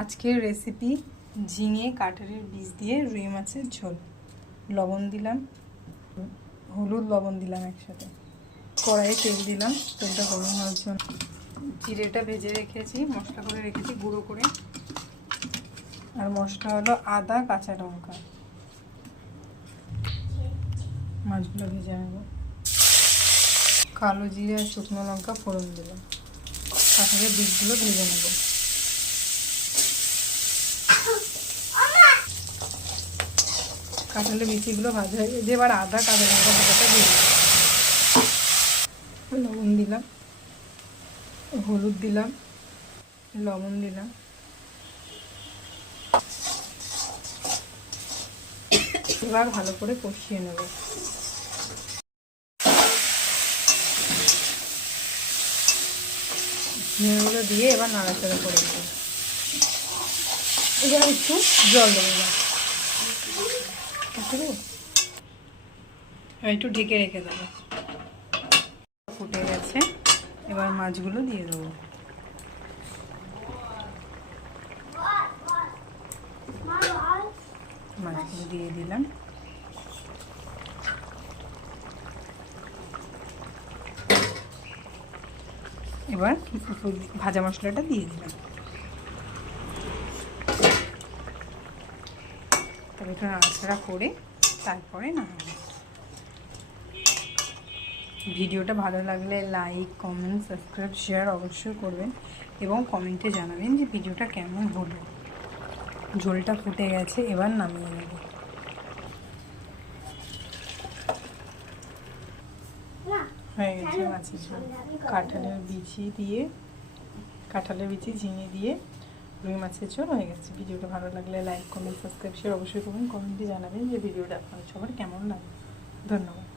আজকের রেসিপি ঝিঙে কাঁঠালের বীজ দিয়ে রুই মাছের ঝোল। লবণ দিলাম, হলুদ লবণ দিলাম একসাথে। কড়াইয়ে তেল দিলাম, তেলটা গরম হওয়ার জন্য জিরেটা ভেজে রেখেছি, মশলা করে রেখেছি গুঁড়ো করে। আর মশলা হলো আদা, কাঁচা লঙ্কা। মাছগুলো ভেজে নেব। কালো জিরে আর শুকনো লঙ্কা ফোড়ন দিলাম। কাঁঠালের বীজগুলো ভেজে নেব। কাঁঠালের বীজগুলো ভাজা হয়ে গেছে, এবার আদা, কাঁচা লঙ্কা বাটাটা দিয়ে দিলাম। লবণ দিলাম, হলুদ দিলাম, লবণ দিলাম। এবার ভালো করে কষিয়ে নেব। ঝিঙেগুলো দিয়ে এবার নাড়াচাড়া করে দেবো। এবার একটু জল দেবো। এবার একটু ঢেকে রেখে দেবো। ফুটে গেছে, এবার মাছগুলো দিয়ে দেবো। মাছগুলো দিয়ে দিলাম। এবার ভাজা মশলাটা দিয়ে দিলাম। তবে একটু নাড়াচাড়া করে তারপরে নামাবো। ভিডিওটা ভালো লাগলে লাইক, কমেন্ট, সাবস্ক্রাইব, শেয়ার অবশ্যই করবেন এবং কমেন্টে জানাবেন যে ভিডিওটা কেমন হলো। ঝোলটা ফুটে গেছে, এবার নামিয়ে নেব। হয়ে গেছে মাছের ঝোল। কাঁঠালের বিচি ঝিঙে দিয়ে রুই মাছের ঝোল হয়ে গেছে। ভিডিওটা ভালো লাগলে লাইক, কমেন্ট, সাবস্ক্রাইব, শেয়ার অবশ্যই করবেন। কমেন্টে জানাবেন যে ভিডিওটা আপনার সবার কেমন লাগে। ধন্যবাদ।